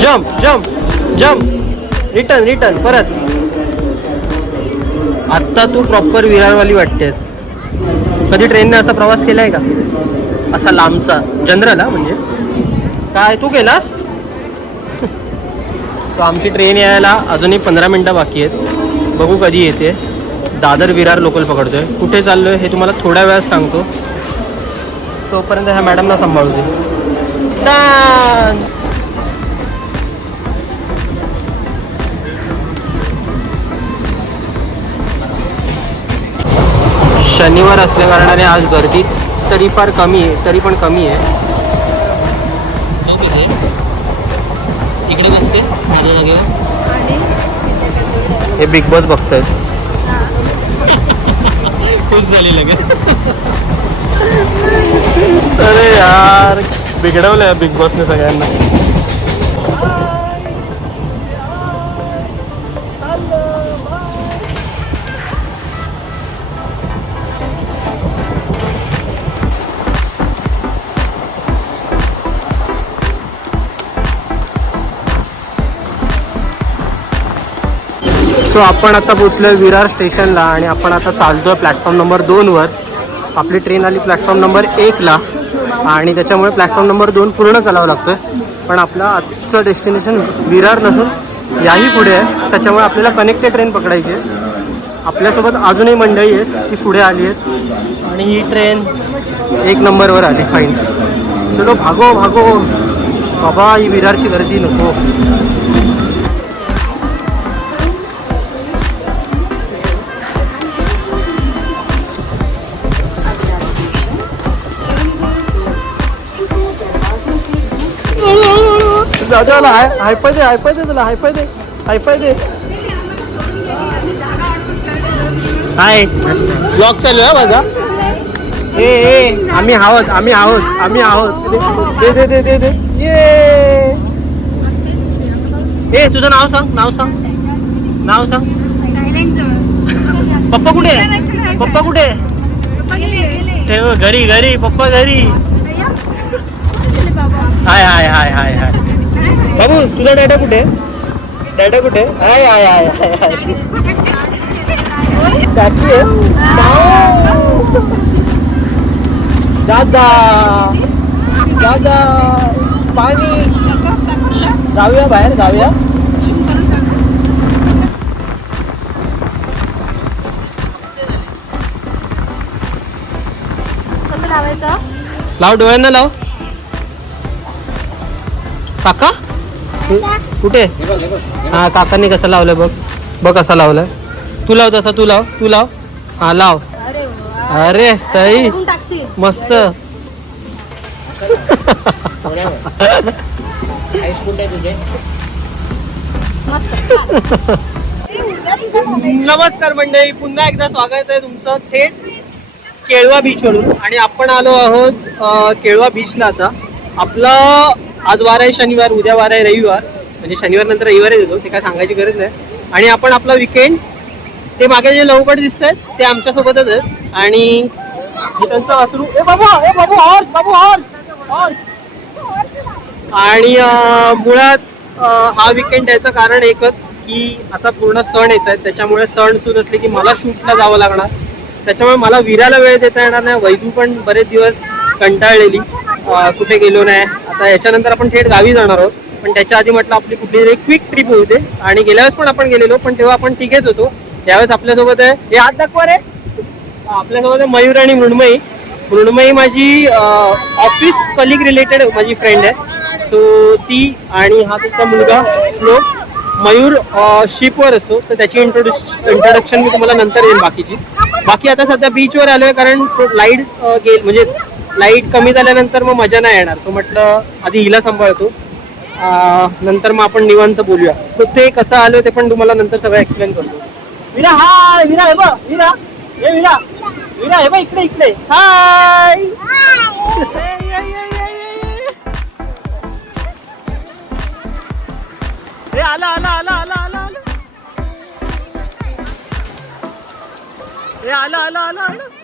Jump jump jump, return return परत. आत्ता तू proper विरारवाली वाटतेस. कधी ट्रेनने असा प्रवास केलाय का, असा लांबचा? जनरल हा म्हणजे काय तू केलास? सो आमची ट्रेन यायला अजूनही 15 मिनटं बाकी आहेत. बघू कधी येते. दादर विरार लोकल पकडतोय. कुठे चाललोय हे तुम्हाला थोड्या वेळात सांगतो. तोपर्यंत ह्या मॅडमला सांभाळू दे. शनिवार असल्या कारणाने आज गर्दी तरी फार कमी आहे, तरी पण कमी आहे. इकडे बसते माझ्या जागेवर. हे बिग बॉस बघतायत. खुश झाली लगेच. अरे यार बिघडवलंय बिग बॉसने सगळ्यांना. सो आपण आता पोचलोय विरार स्टेशनला आणि आपण आता चालतोय प्लॅटफॉर्म नंबर 2वर. आपली ट्रेन आली प्लॅटफॉर्म नंबर 1ला आणि त्याच्यामुळे प्लॅटफॉर्म नंबर 2 पूर्ण चालावं लागतोय. पण आपलं आजचं डेस्टिनेशन विरार नसून याही पुढे आहे, त्याच्यामुळे आपल्याला कनेक्टेड ट्रेन पकडायची आहे. आपल्यासोबत अजूनही मंडळी आहेत ती पुढे आली आहेत आणि ही ट्रेन 1 नंबरवर आली. फाईन. चलो भागो भागो बाबा, ही विरारची गर्दी नको. दादाला हायफाय दे, हायफाय दे, तुला हायफाय दे, हायफाय दे. हाय ब्लॉग चालू आहे बघा. ए आम्ही आहोत, आम्ही आहोत, आम्ही आहोत. दे दे दे दे दे. ए तुझं नाव सांग, नाव सांग, नाव सांग. पप्पा कुठे, पप्पा कुठे? ठेव घरी, घरी पप्पा घरी. हाय हाय हाय हाय हाय. बाबू तुझा डॅडा कुठे, डॅडा कुठे? हाय हाय हाय हाय हाय. काकी आहे. दादा दादा पाणी. जाऊया बाहेर, जाऊया. कसं लावायचं? लाव, डोळ्यांना लाव. काका कुठे? हा काकांनी कसं लावलंय बघ, बघ कसं लावलंय. तू लाव तसा, तू लाव, तू लाव. हा लाव. अरे सही, मस्त. नमस्कार मंडळी, पुन्हा एकदा स्वागत आहे तुमचं थेट केळवा बीचवरून. आणि आपण आलो आहोत केळवा बीचला. आता आपलं आज वार आहे शनिवार, उद्या वार आहे रविवार. म्हणजे शनिवार नंतर रविवारच येतो, ते काय सांगायची गरज नाही. आणि आपण आपला विकेंड, ते मागे जे लवकर दिसत आहेत ते आमच्यासोबतच आहेत. आणि त्यांचं वासरू. ए बाबू, ए बाबू हॉर्स, बाबू हॉर्स. आणि मुळात हा विकेंड याचं कारण एकच की आता पूर्ण सण येत आहेत, त्याच्यामुळे सण सुरू असले की मला शूटला जावं लागणार. त्याच्यामुळे मला विराला वेळ देता येणार नाही. वैदू पण बरेच दिवस कंटाळलेली, कुठे गेलो नाही. आता याच्यानंतर आपण थेट गावी जाणार आहोत, पण त्याच्या आधी म्हटलं आपली कुठली एक क्विक ट्रिप होऊ दे. आणि गेल्या वेळेस पण आपण गेलेलो, पण तेव्हा आपण तिघेच होतो. यावेळेस आपल्यासोबत आहे, हे हात दाखवा रे, आपल्यासोबत आहे मयूर आणि मृण्मयी. मृण्मयी माझी ऑफिस कलिग रिलेटेड माझी फ्रेंड आहे. सो ती आणि हा तिचा मुलगा श्लोक. मयूर शिपवर असतो, तर त्याची इंट्रोडक्शन मी तुम्हाला नंतर येईल बाकीची. बाकी आता सध्या बीचवर आलोय कारण लाईट म्हणजे लाईट कमी झाल्यानंतर मग मजा नाही येणार. सो म्हटलं आधी हिला सांभाळतो, नंतर मग आपण निवांत बोलूया. तर ते कसं आलं ते पण तुम्हाला नंतर सगळं एक्सप्लेन करतो. विरा हाय, विरा हे बघ, विरा हे विरा, विरा हे बघ इकडे इकडे, हाय. हे आला आला आला आला आला आला, हे आला आला आला आला.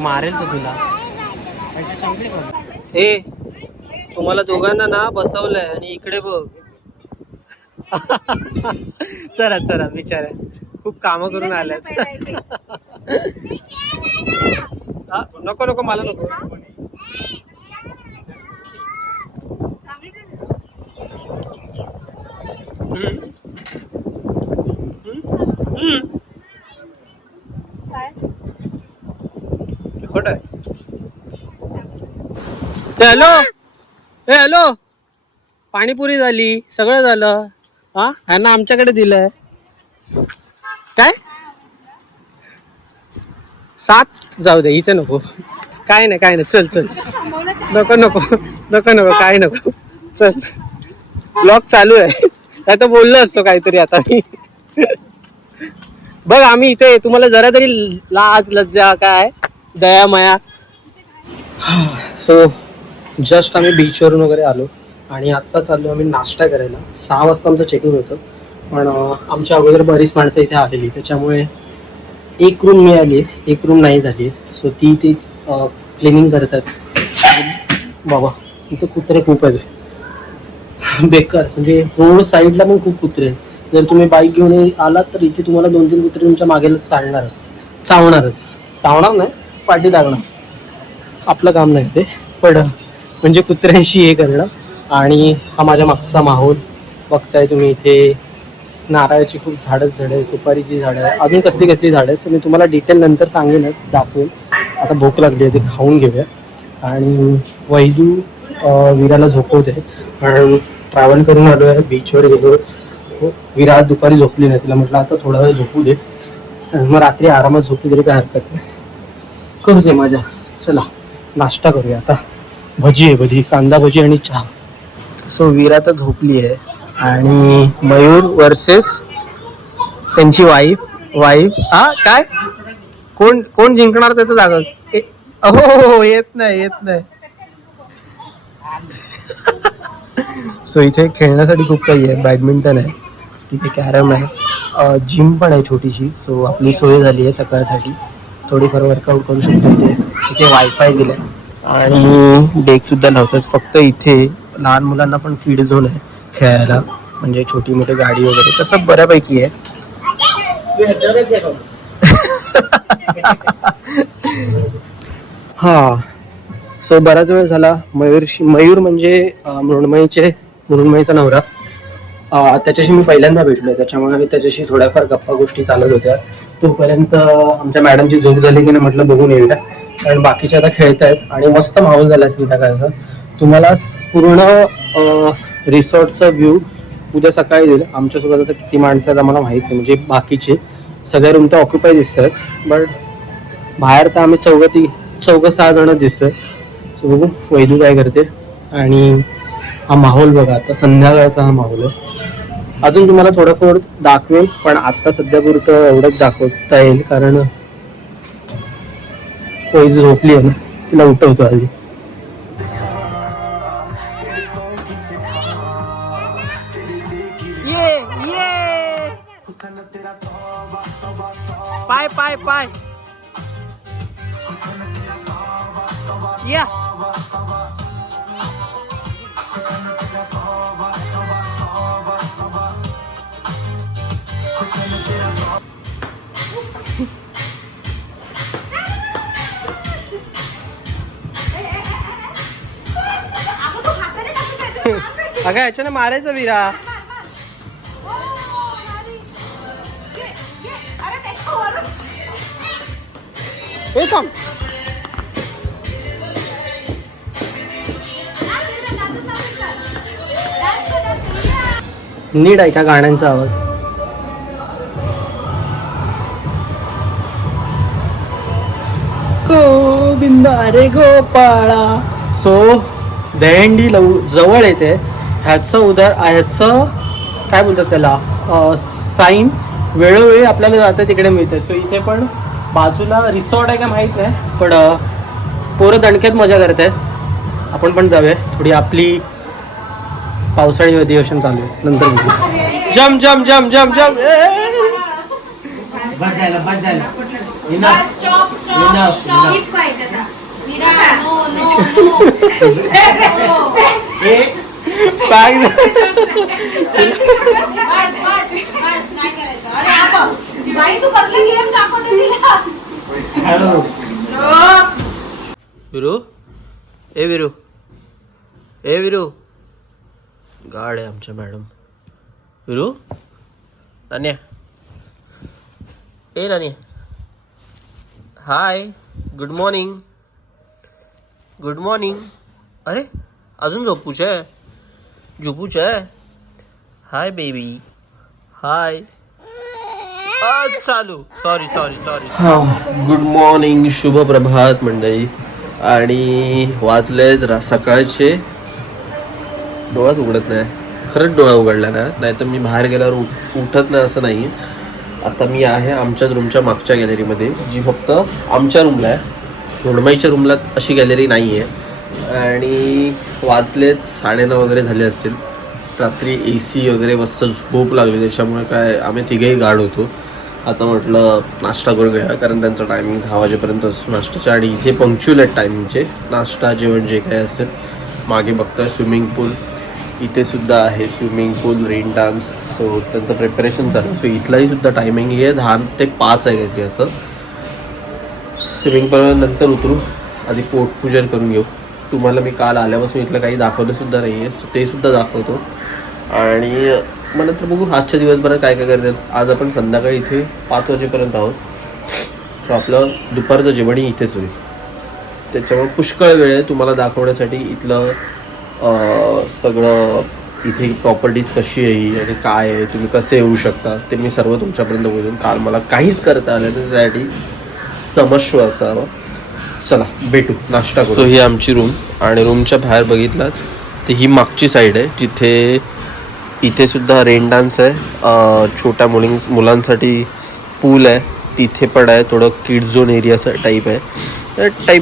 मारेल तो तुला. ए तुम्हाला दोघांना ना बसवलंय आणि इकडे बघ. चला चला बिचारा खूप काम करून आल्यात. नको नको मला नको. खोट आहे. हॅलो ए हॅलो, पाणीपुरी झाली, सगळं झालं. हा ह्यांना आमच्याकडे दिलंय काय 7 जाऊ दे इथे नको. काय नाही काय नाही, चल चल, नको नको नको नको काय नको, चल. ब्लॉग चालू आहे, नाही तर बोललो असतो काहीतरी. आता मी बघ आम्ही इथे, तुम्हाला जरा तरी लाज लज्जा काय दया माया. सो जस्ट आम्ही बीचवरून वगैरे आलो आणि आत्ता चाललो आम्ही नाश्ता करायला. 6 वाजता आमचं चेकिंग होतं, पण आमच्या अगोदर बरीच माणसं इथे आलेली, त्याच्यामुळे एक रूम मिळाली, एक रूम नाही झाली. सो ती क्लिनिंग करतात. बाबा इथे कुत्रे खूप आहेत बेकार, म्हणजे रोड साईडला पण खूप कुत्रे आहेत. जर तुम्ही बाईक घेऊन आलात तर इथे तुम्हाला 2-3 कुत्रे तुमच्या मागे चावणारच. चावणार नाही, पाठी लागणार. आपलं काम नाही ते, पण म्हणजे कुत्र्यांशी हे करणं. आणि हा माझ्या मागचा माहोल बघताय तुम्ही. इथे नारळाची खूप झाडं आहे, सुपारीची झाडं आहे, अजून कसली कसली झाडं आहे. सो मी तुम्हाला डिटेल नंतर सांगेनच, दाखवेन. आता भूक लागली आहे, ते खाऊन घेऊया. आणि वैदू विराला झोपवते, कारण ट्रॅव्हल करून आलो आहे, बीचवर गेलो. विरा दुपारी झोपली नाही, तिला म्हटलं आता थोडा वेळ झोपू दे, मग रात्री आरामात झोपू तरी काय हरकत नाही. करू दे माझ्या. चला नाश्ता करूया आता. भजी आहे, भजी, कांदा भजी आणि चहा. सो विरा तर झोपली आहे आणि मयूर वर्सेस त्यांची वाईफ हा काय कोण जिंकणार त्याचं जागा. हो येत नाही. सो इथे खेळण्यासाठी खूप काही आहे, बॅडमिंटन आहे, तिथे कॅरम आहे, जिम पण आहे छोटीशी. सो आपली सोय झाली आहे सकाळसाठी, थोडीफार वर्कआउट करू शकतो. इथे वायफाय दिलं आणि डेक सुद्धा लावतात. फक्त इथे लहान मुलांना पण किड झोन आहे खेळायला, म्हणजे छोटी मोठी गाडी वगैरे तसं बऱ्यापैकी आहे. हा सो बराच वेळ झाला. मयूर म्हणजे मृण्मयीचा नवरा, त्याच्याशी मी पहिल्यांदा भेटलोय, त्याच्यामुळे त्याच्याशी थोड्याफार गप्पा गोष्टी चालत होत्या. तोपर्यंत आमच्या मॅडमची झोप झाली की नाही म्हटलं बघून येऊया, कारण बाकीचे आता खेळतायत आणि मस्त माहोल झाला संध्याकाळचा. तुम्हाला पूर्ण रिसॉर्टचा व्ह्यू उद्या सकाळी देईल. आमच्यासोबत आता किती माणसं आहेत आम्हाला माहीत नाही, म्हणजे बाकीचे सगळे रूम तर ऑक्युपाय दिसत आहेत, बट बाहेर तर आम्ही 4-6 जण दिसतोय. सो बघू वैदू काय करते. आणि हा माहोल बघा, आता संध्याकाळचा हा माहोल आहे. अजून तुम्हाला थोडंफार दाखवेल, पण आता सध्या पुरतं एवढंच दाखवता येईल, कारण वैदू झोपली आहे ना, तिला उठवतो आधी. पाय या अगं याच्याने मारायचं विरा. हे थांब. नीट ऐका गाण्यांचा आवाज. गोविंदा रे गोपाळा. सो दहीहंडी जवळ येते. ह्याचं काय बोलतात त्याला, साईन वेळोवेळी आपल्याला जातं तिकडे मिळते. सो इथे पण बाजूला रिसॉर्ट आहे का माहीत नाही, पण पोरं दणक्यात मजा करत आहेत. आपण पण जाऊया. थोडी आपली पावसाळी अधिवेशन चालू आहे, नंतर बघू. जम जम जम जम जम. विरू ए विरू ए विरू गाड आहे आमच्या मॅडम. विरू नान्या ए Nanya hi good morning good morning. अरे अजून झोपूच आहे. Hi baby hi. चालू सॉरी सॉरी सॉरी. हां गुड मॉर्निंग शुभ प्रभात मंडळी. आणि वाजले जरा सकाळचे. डोळाच उघडत नाही, खरंच डोळा उघडला ना, नाही तर मी बाहेर गेल्यावर उठत नाही असं नाही. आता मी आहे आमच्याच रूमच्या मागच्या गॅलरीमध्ये, जी फक्त आमच्या रूमला आहे. हुडमाईच्या रूमला अशी गॅलरी नाही आहे. आणि वाजलेच 9:30 वगैरे झाले असतील. रात्री AC वगैरे मस्त झोप लागली, त्याच्यामुळे काय आम्ही तिघेही गाढ होतो. आता म्हटलं नाश्ता करून घ्या, कारण त्यांचा टायमिंग 10 वाजेपर्यंत असतो नाश्त्याचा. आणि इथे पंक्च्युअल आहेत टायमिंगचे. नाश्ता जेवण जे काही असेल. मागे बघतोय स्विमिंग पूल, इथे सुद्धा आहे स्विमिंग पूल, रेन डान्स. सो त्यांचं प्रिपरेशन चालू. सो इथलाही सुद्धा टायमिंग आहे 10 ते 5 आहे काहीतरी याचं. स्विमिंग पूल नंतर उतरू, आधी पोटपूजन करून घेऊ. तुम्हाला मी काल आल्यापासून इथलं काही दाखवलं सुद्धा नाही आहे, सो ते सुद्धा दाखवतो. आणि मग नंतर बघू आजच्या दिवसभरात काय काय करतात. आज आपण संध्याकाळी इथे 5 वाजेपर्यंत आहोत. सो आपलं दुपारचं जेवणही इथेच होईल. त्याच्यामुळे पुष्कळ वेळ आहे तुम्हाला दाखवण्यासाठी इथलं सगळं. इथे प्रॉपर्टीज कशी आहे आणि काय आहे, तुम्ही कसे येऊ शकता, ते मी सर्व तुमच्यापर्यंत बोलून. काल मला काहीच करता आलं तर त्यासाठी समस्व असावं. चला भेटू, नाश्ता करू. ही आमची रूम. आणि रूमच्या बाहेर बघितलात तर ही मागची साईड आहे, जिथे इथे सुद्धा रेन डान्स आहे. छोट्या मुलांसाठी पूल आहे. तिथे पण आहे थोडं किड झोन एरियाचा टाईप आहे.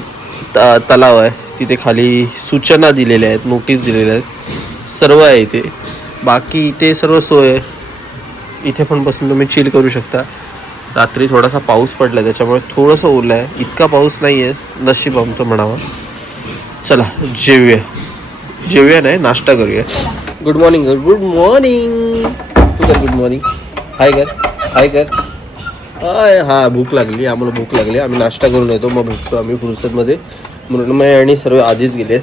तलाव आहे. तिथे खाली सूचना दिलेल्या आहेत, नोटीस दिलेल्या आहेत, सर्व आहे इथे. बाकी इथे सर्व सोय आहे. इथे पण बसून तुम्ही चिल करू शकता. रात्री थोडासा पाऊस पडला आहे, त्याच्यामुळे थोडंसं ओलं आहे. इतका पाऊस नाही आहे, नशीब आमचं म्हणावं. चला जेवूया नाही, नाश्ता करूया. Good morning good morning. तू कर गुड मॉर्निंग. हाय कर. हां भूक लागली आम्हाला, भूक लागली. आम्ही नाश्ता करून येतो, मग भेटतो आम्ही फुरसतमध्ये. मृण्मय आणि सर्व आधीच गेलेत.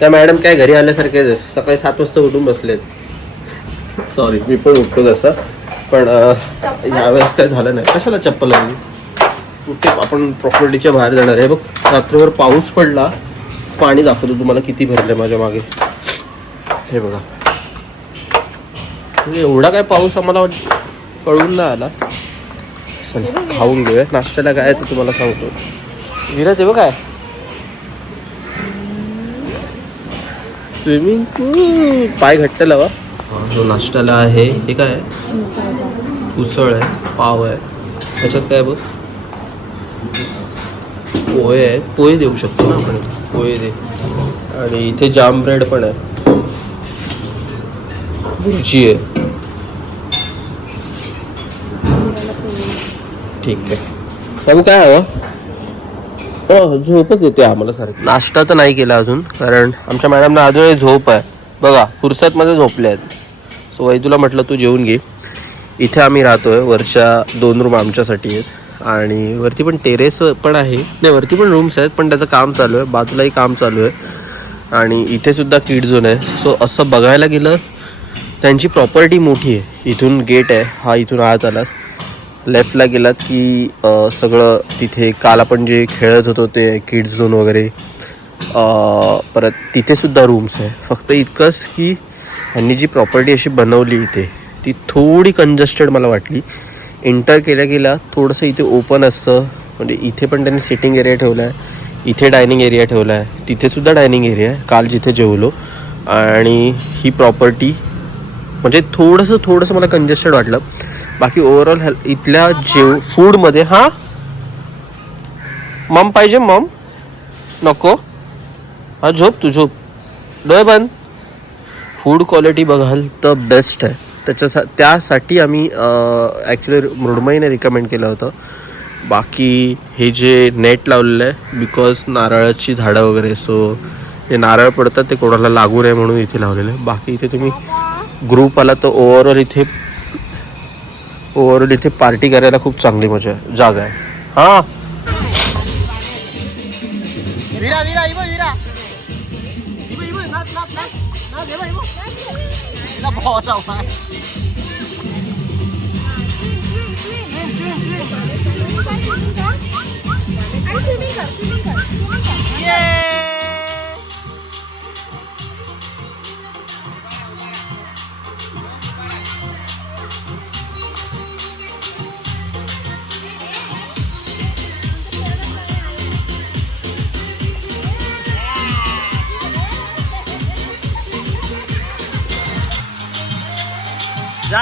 त्या मॅडम काय घरी आल्यासारखे सकाळी 7 वाजता उठून बसलेत. सॉरी मी पण उठतो तसं, पण यावेळेस काय झालं नाही. कशाला चप्पल लागली. कुठे आपण प्रॉपर्टीच्या बाहेर जाणार आहे. बघ रात्रभर पाऊस पडला. पाणी दाखवतो तुम्हाला किती भरलं माझ्या मागे. हे बघा, एवढा काय पाऊस आम्हाला कळून नाही आला. चल खाऊन घेऊया. नाश्त्याला काय तर तुम्हाला सांगतो. विराज हे बघ काय, स्विमिंग पूल. पाय घट्ट लावा. जो नाश्त्याला आहे हे काय आहे, उसळ आहे, पाव आहे. त्याच्यात काय बघ, पोहे आहे. पोहे देऊ शकतो ना आपण, पोहे दे. आणि इथे जाम ब्रेड पण आहे, भुर्जी आहे. ठीक आहे. बाबू काय हवं. झोपच येते आम्हाला सारखी. नाश्ता तर नाही केला अजून, कारण आमच्या मॅडमना अजूनही झोप आहे. बघा फुरसतमध्ये झोपले आहेत. सो वैदूला म्हटलं तू जेवून घे. इथे आम्ही राहतोय. वरच्या 2 रूम आमच्यासाठी आहेत आणि वरती पण टेरेस पण आहे. नाही वरती पण रूम्स आहेत, पण त्याचं काम चालू आहे. बाजूलाही काम चालू आहे. आणि इथे सुद्धा किड झोन आहे. सो असं बघायला गेलं त्यांची प्रॉपर्टी मोठी आहे. इथून गेट आहे, हा इथून आत आलात, लेफ्टला गेलात की सगळं तिथे काल आपण जे खेळत होतो ते किड्स झोन वगैरे. परत तिथे सुद्धा रूम्स आहे. फक्त इतकंच की ह्यांनी जी प्रॉपर्टी अशी बनवली इथे ती थोडी कंजस्टेड मला वाटली. एंटर केल्या गेल्या थोडंसं इथे ओपन असतं, म्हणजे इथे पण त्यांनी सिटिंग एरिया ठेवला आहे, इथे डायनिंग एरिया ठेवला आहे, तिथेसुद्धा डायनिंग एरिया आहे काल जिथे जेवलो. आणि ही प्रॉपर्टी म्हणजे थोडंसं मला कंजेस्टेड वाटलं. बाकी ओव्हरऑल इथल्या फूडमध्ये हां मम पाहिजे मम नको हा झोप तू झोप डोळे बंद. फूड क्वालिटी बघाल तर बेस्ट आहे. त्यासाठी आम्ही ॲक्च्युली मृण्मयीने रिकमेंड केलं होतं. बाकी हे जे नेट लावलेलं आहे बिकॉज नारळाची झाडं वगैरे, सो जे नारळ पडतात ते कोणाला लागू नये म्हणून इथे लावलेलं आहे. बाकी इथे तुम्ही ग्रुप आला तर ओव्हरऑल इथे पार्टी करायला खूप चांगली मजा जागा आहे. हां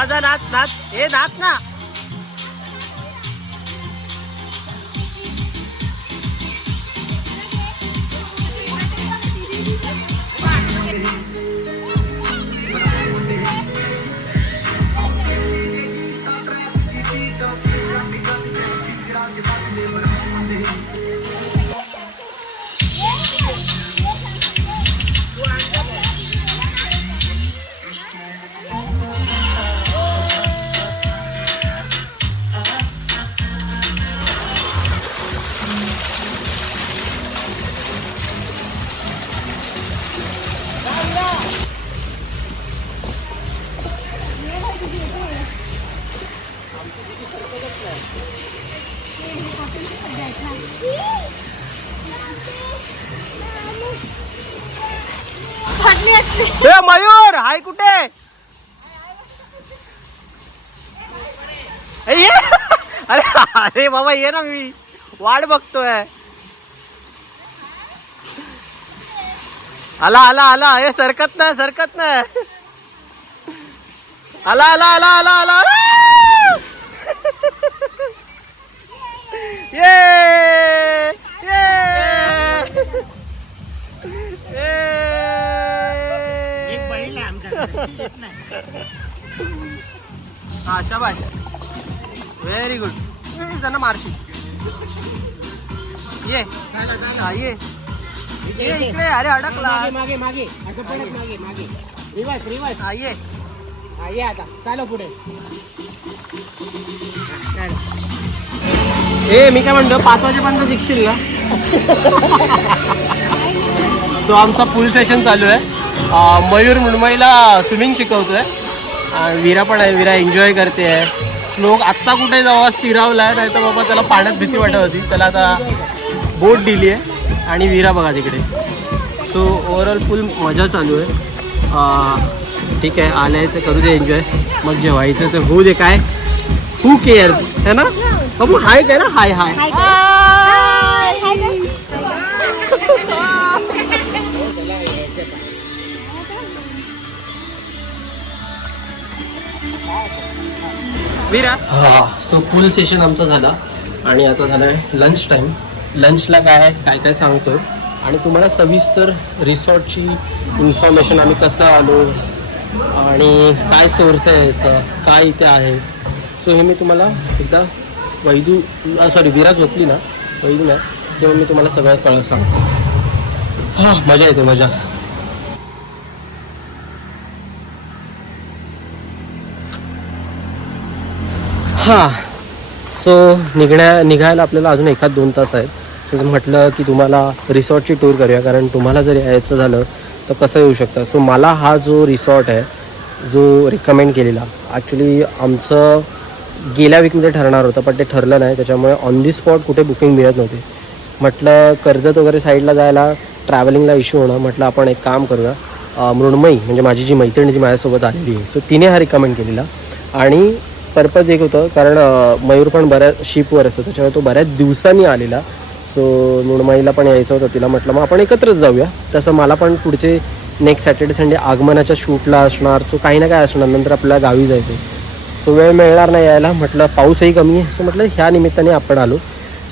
जा नाच हे नाच ना. मयूर हाय कुठे? अरे अरे बाबा ये ना, मी वाट बघतोय. आला आला आला हे सरकत नाही. आला आला आला आला आला ये हा शाबाश व्हेरी गुड. त्यांना मारशी ये इकडे. अरे अडकला मागे मागे रिवर्स ये आता चालो पुढे. मी काय म्हणतो 5 वाजेपर्यंत शिकशील ना. सो आमचा पूल सेशन चालू आहे. मयूर मृण्मयीला स्विमिंग शिकवतोय. वीरा पण आहे, वीरा एन्जॉय करते आहे. श्लोक आत्ता कुठे जावा स्थिरावला आहे, नाही तर बाबा त्याला पाण्यात भीती वाटत होती. त्याला आता बोट दिली आहे आणि वीरा बघा तिकडे. सो ओव्हरऑल फुल मजा चालू आहे. ठीक आहे आलं आहे तर करू दे एन्जॉय. मग जे व्हायचं तर होऊ दे. काय हू केअर्स है ना बाबू. हाय काय ना हाय हाय. वीरा सो फुल सेशन आमचा झाला आणि आता झालं आहे लंच टाईम. लंचला काय सांगतो आणि तुम्हाला सविस्तर रिसॉर्टची इन्फॉर्मेशन, आम्ही कसं आलो आणि काय सोर्स आहे याचं, काय इथे आहे. सो हे मी तुम्हाला एकदा वीरा झोपली ना, वैदू ना, तेव्हा मी तुम्हाला सगळं सांगतो. मजा येते मजा. सो निघायला आपल्याला अजून 1-2 तास आहेत. तर म्हटलं की तुम्हाला रिसॉर्टची टूर करूया, कारण तुम्हाला जर यायचं झालं तर कसं येऊ शकतं. सो मला हा जो रिसॉर्ट आहे जो रिकमेंड केलेला, ॲक्च्युली आमचं गेल्या वीकमध्ये ठरणार होतं पण ते ठरलं नाही. त्याच्यामुळे ऑन दी स्पॉट कुठे बुकिंग मिळत नव्हते. म्हटलं कर्जत वगैरे साईडला जायला ट्रॅव्हलिंगला इश्यू होणं, म्हटलं आपण एक काम करूया मृण्मयी म्हणजे माझी जी मैत्रिणी जी माझ्यासोबत आलेली आहे, सो तिने हा रिकमेंड केलेला. आणि पर्पज एक होतं, कारण मयूर पण बऱ्याच शिपवर असतो, त्याच्यामुळे तो बऱ्याच दिवसांनी आलेला. सो मृण्मयीला पण यायचं होतं, तिला म्हटलं मग आपण एकत्रच जाऊया. तसं मला पण पुढचे नेक्स्ट सॅटर्डे संडे आगमनाच्या शूटला असणार, सो काही ना काय असणार, नंतर आपल्याला गावी जायचं. सो वेळ मिळणार नाही यायला, म्हटलं पाऊसही कमी आहे, सो म्हटलं ह्या निमित्ताने आपण आलो.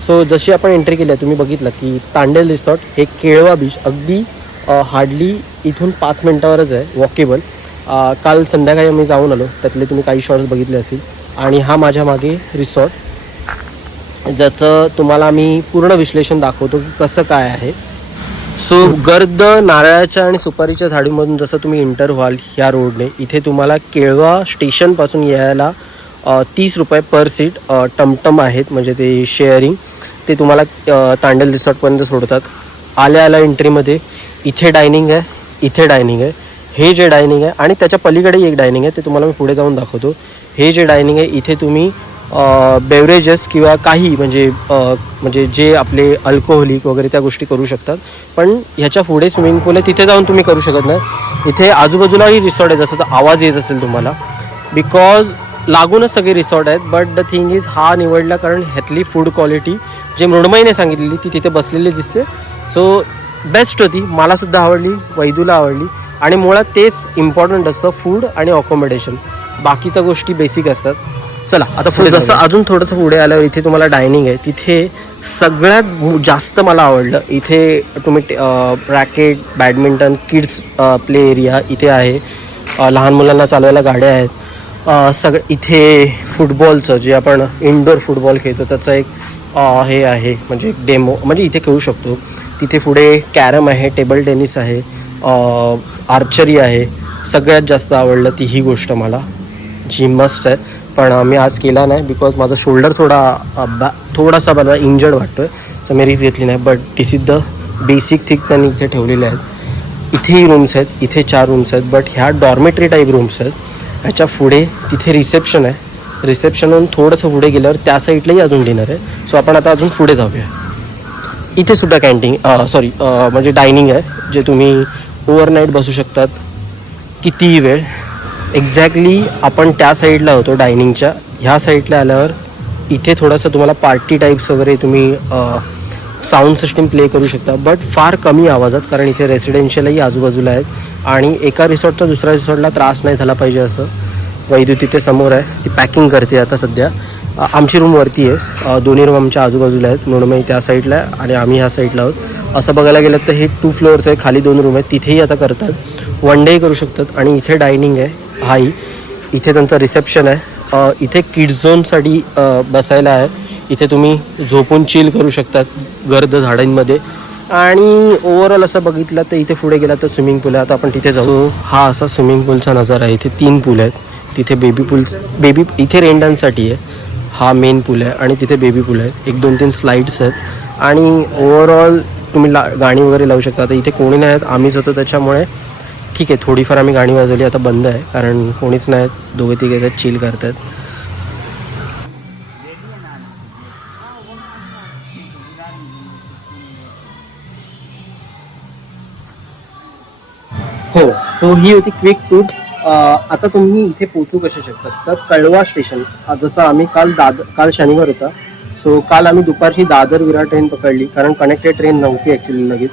सो जशी आपण एंट्री केली आहे, तुम्ही बघितलं की तांडेल रिसॉर्ट हे केळवा बीच अगदी हार्डली इथून 5 मिनटावरच आहे, वॉकेबल. काल संध्याकाळी आम्ही जाऊन आलो, त्यातले तुम्ही काही शॉर्ट्स बघितले असतील. आणि हा माझ्या मागे रिसॉर्ट, ज्याचं तुम्हाला मी पूर्ण विश्लेषण दाखवतो की कसं काय आहे. सो गर्द नारळाच्या आणि सुपारीच्या झाडीमधून जसं तुम्ही इंटर व्हाल ह्या रोडने, इथे तुम्हाला केळवा स्टेशनपासून यायला 30 रुपये पर सीट टमटम आहेत, म्हणजे ते शेअरिंग, ते तुम्हाला तांडेल रिसॉर्टपर्यंत सोडतात. आल्या आल्या एंट्रीमध्ये इथे डायनिंग आहे, इथे डायनिंग आहे, हे जे डायनिंग आहे आणि त्याच्या पलीकडे एक डायनिंग आहे, ते तुम्हाला मी पुढे जाऊन दाखवतो. हे जे डायनिंग आहे, इथे तुम्ही बेवरेजेस किंवा काही म्हणजे जे आपले अल्कोहोलिक वगैरे त्या गोष्टी करू शकतात. पण ह्याच्या पुढे स्विमिंग पूल आहे, तिथे जाऊन तुम्ही करू शकत नाही. इथे आजूबाजूलाही रिसॉर्ट आहे, जसं तर आवाज येत असेल तुम्हाला, बिकॉज लागूनच सगळे रिसॉर्ट आहेत. बट द थिंग इज हा निवडला कारण ह्यातली फूड क्वालिटी जे मृण्मयीने सांगितलेली ती तिथे बसलेली दिसते. सो बेस्ट होती, मलासुद्धा आवडली, वैदूला आवडली. आणि मुळात तेच इम्पॉर्टंट असतं, फूड आणि अकोमोडेशन. बाकीच्या गोष्टी बेसिक असतात. चला आता पुढे, जसं अजून थोडंसं पुढे आल्यावर इथे तुम्हाला डायनिंग आहे. तिथे सगळ्यात जास्त मला आवडलं, इथे तुम्ही racket, badminton, kids play area इथे आहे. लहान मुलांना चालवायला गाड्या आहेत. सगळं इथे फुटबॉलचं, जे आपण इनडोअर फुटबॉल खेळतो त्याचं एक हे आहे, म्हणजे डेमो, म्हणजे इथे खेळू शकतो. तिथे पुढे कॅरम आहे, टेबल टेनिस आहे, आर्चरी आहे. सगळ्यात जास्त आवडलं ती ही गोष्ट मला, जी मस्ट आहे. पण मी आज केला नाही, बिकॉज माझा शोल्डर थोडासा मला इंजर्ड वाटतो आहे, सो मी रिस्क घेतली नाही. But this is the basic thing त्यांनी इथे ठेवलेले आहेत. इथेही रूम्स आहेत, इथे 4 रूम्स आहेत, बट ह्या डॉर्मेटरी टाईप रूम्स आहेत. ह्याच्या पुढे तिथे रिसेप्शन आहे, रिसेप्शनहून थोडंसं पुढे गेल्यावर त्या साईडलाही अजून डिनर आहे. सो आपण आता अजून पुढे जाऊया. इथे सुद्धा कॅन्टीन म्हणजे डायनिंग आहे, जे तुम्ही ओव्हरनाईट बसू शकतात कितीही वेळ. एक्झॅक्टली आपण त्या साईडला होतो डायनिंगच्या, ह्या साईडला आल्यावर इथे थोडंसं तुम्हाला पार्टी टाईप्स वगैरे तुम्ही साऊंड सिस्टीम प्ले करू शकता, बट फार कमी आवाजात, कारण इथे रेसिडेन्शियलही आजूबाजूला आहेत. आणि एका रिसॉर्टचा दुसऱ्या रिसॉर्टला त्रास नाही झाला पाहिजे असं. वैद्यू तिथे समोर आहे, ती पॅकिंग करते आता सध्या. आमची रूम वरती आहे, दोन्ही रूम आमच्या आजूबाजूला आहेत. मृण्मयी त्या साईडला आहे आणि आम्ही ह्या साईडला आहोत. असं बघायला गेलं तर हे 2 फ्लोअरचं आहे, खाली 2 रूम आहेत, तिथेही आता करतात, वन डे करू शकतात. आणि इथे डायनिंग आहे, हाही इथे त्यांचं रिसेप्शन आहे. इथे किड्स झोनसाठी बसायला आहे, इथे तुम्ही झोपून चिल करू शकतात गर्द झाडांमध्ये. आणि ओव्हरऑल असं बघितलं तर इथे पुढे गेला तर स्विमिंग पूल आहे, आता आपण तिथे जाऊ. हा असा स्विमिंग पूलचा नजारा आहे. इथे 3 पूल आहेत, तिथे बेबी इथे रेनडान्ससाठी आहे, हा मेन पूल आहे, आणि तिथे बेबी पूल आहे, 1, 2, 3 स्लाईड्स आहेत. आणि ओव्हरऑल तुम्ही गाणी वगैरे लावू शकता. आता इथे कोणी नाही आहेत, आम्हीच होतो, त्याच्यामुळे ठीक आहे, थोडीफार आम्ही गाणी वाजवली. आता बंद आहे कारण कोणीच नाही, 2-3 आहेत, चिल करतात. हो, सो ही होती क्विक टूर. आता तुम्ही इथे पोहोचू कसे शकतात तर कळवा स्टेशन, जसं आम्ही काल शनिवार होता, सो काल आम्ही दुपारची दादर विरार ट्रेन पकडली, कारण कनेक्टेड ट्रेन नव्हती ॲक्च्युली लगेच.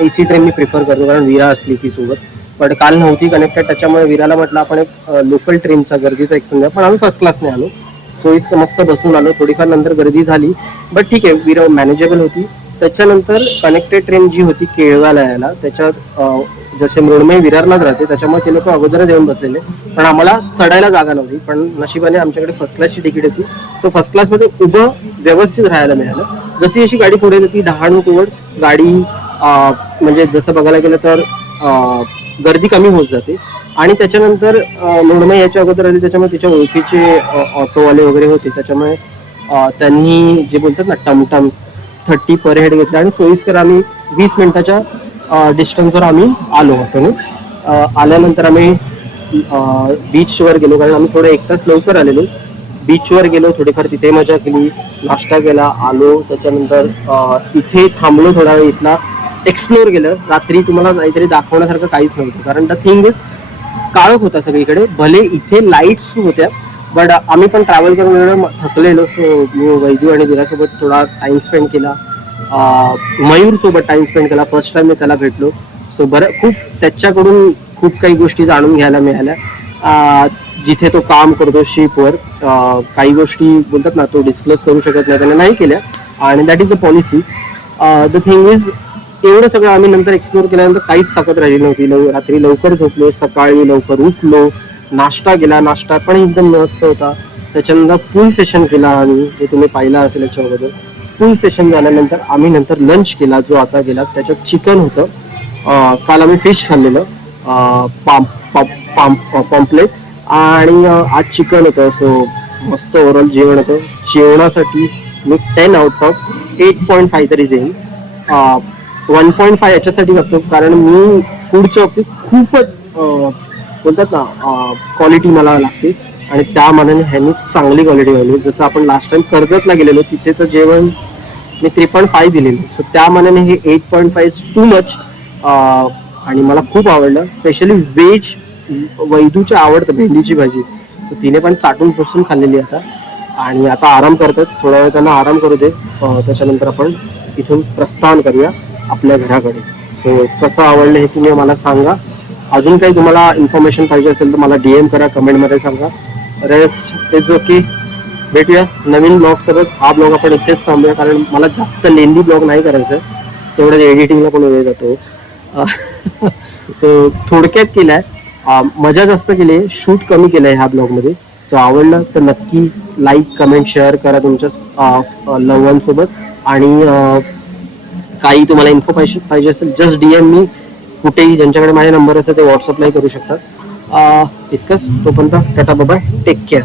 एसी ट्रेन मी प्रिफर करतो, कारण विरा असली की सोबत. पण काल नव्हती कनेक्टेड, त्याच्यामुळे विराला म्हटलं आपण एक लोकल ट्रेनचा गर्दीचा एक्सपिरियन्स, पण आम्ही फर्स्ट क्लासने आलो. सोयीस्कर मस्त बसून आलो. थोडीफार नंतर गर्दी झाली, बट ठीक आहे, विरा मॅनेजेबल होती. त्याच्यानंतर कनेक्टेड ट्रेन जी होती केळव्याला यायला, त्याच्यात जसे मृण्मयी विरारलाच राहते, त्याच्यामुळे ते लोक अगोदरच येऊन बसलेले, पण आम्हाला चढायला जागा नव्हती. पण नशिबाने आमच्याकडे फर्स्ट क्लासची तिकीट होती, सो फर्स्ट क्लासमध्ये उभं व्यवस्थित राहायला मिळालं. जशी जशी गाडी पुढे जाती डहाणू टुवर्ड्स गाडी, म्हणजे जसं बघायला गेलं तर गर्दी कमी होत जाते. आणि त्याच्यानंतर मृण्मयी याच्या अगोदर आली, त्याच्यामुळे तिच्या ओळखीचे ऑटोवाले वगैरे होते, त्याच्यामुळे त्यांनी जे बोलतात ना टमटम 30 पर हेड घेतलं, आणि सोयीस्कर आम्ही 20 मिनिटाच्या डिस्टन्सवर आम्ही आलो ऑटोने. आल्यानंतर आम्ही बीचवर गेलो, कारण आम्ही थोडं 1 तास लवकर आलेलो. बीचवर गेलो, थोडीफार तिथे मजा केली, नाश्ता केला, आलो. त्याच्यानंतर इथे थांबलो थोडा वेळ. इथला एक्सप्लोर केलं. रात्री तुम्हाला काहीतरी दाखवण्यासारखं काहीच नव्हतं, कारण द थिंग इज काळोख होता सगळीकडे. भले इथे लाईट्स होत्या, बट आम्ही पण ट्रॅव्हल करून एवढं थकलेलो. सो मी वैदू आणि विरासोबत थोडा टाइम स्पेंड केला. मयूर सोबत टाइम स्पेंड केला. फर्स्ट टाइम मी त्याला भेटलो. सो बरं, खूप त्याच्याकडून खूप काही गोष्टी जाणून घ्यायला मिळाल्या. जिथे तो काम करतो शिपवर, काही गोष्टी बोलतात ना, तो डिस्क्लोज करू शकत नाही, त्याने नाही केल्या, आणि that is the policy. The thing is, एवढं सगळं आम्ही नंतर एक्सप्लोर केल्यानंतर काहीच ताकद राहिली नव्हती. रात्री लवकर झोपलो, सकाळी लवकर उठलो, नाश्ता केला. नाश्ता पण एकदम मस्त होता. त्याच्यानंतर पूल सेशन केला आम्ही, जे तुम्ही पाहिला असेल याच्याबद्दल. पूल सेशन झाल्यानंतर आम्ही नंतर लंच केला, जो आता गेला. त्याच्यात चिकन होतं. काल आम्ही फिश खाल्लेलं, पॉम्पलेट, आणि आज चिकन होतं. सो मस्त ओव्हरऑल जेवण होतं. जेवणासाठी मी 10 आउट ऑफ 8.5 तरी देईन. 1.5 याच्यासाठी बघतो, कारण मी फूडच्या बाबतीत खूपच बोलतात ना, क्वालिटी मला लागते, आणि त्या मानाने ह्यांनी चांगली क्वालिटी मिळाली. जसं आपण लास्ट टाइम कर्जतला गेलेलो, तिथे तर जेवण मी 3.5 दिलेलं. सो त्या मानाने हे 8.5 टू मच. आणि मला खूप आवडलं. स्पेशली व्हेज वैदूच्या आवडतं भेंडीची भाजी, तर तिने पण चाटून पुसून खाल्लेली आता. आणि आता आराम करतात, थोडा वेळ त्यांना आराम करू दे. त्याच्यानंतर आपण इथून प्रस्थान करूया आपल्या घराकडे. सो कसं आवडलं हे तुम्ही मला सांगा. अजून काही तुम्हाला इन्फॉर्मेशन पाहिजे असेल तर मला DM करा, कमेंटमध्ये सांगा. Rest is okay. भेटूया नवीन ब्लॉग सोबत. हा ब्लॉग आपण इथेच थांबूया, कारण मला जास्त लेंदी ब्लॉग नाही करायचं आहे, तेवढं एडिटिंगला पण वेळ जातो. सो थोडक्यात केलाय, मजा जास्त केली आहे, शूट कमी केलं आहे ह्या ब्लॉगमध्ये. सो आवडलं तर नक्की लाईक, कमेंट, शेअर करा तुमच्या लव्हवांसोबत. आणि काही तुम्हाला इन्फो पाहिजे असेल, जस्ट DM मी. कुठेही ज्यांच्याकडे माझे नंबर असेल ते व्हॉट्सअपलाही करू शकतात. इतकंच. तोपर्यंत टाटा, बाय, टेक केअर.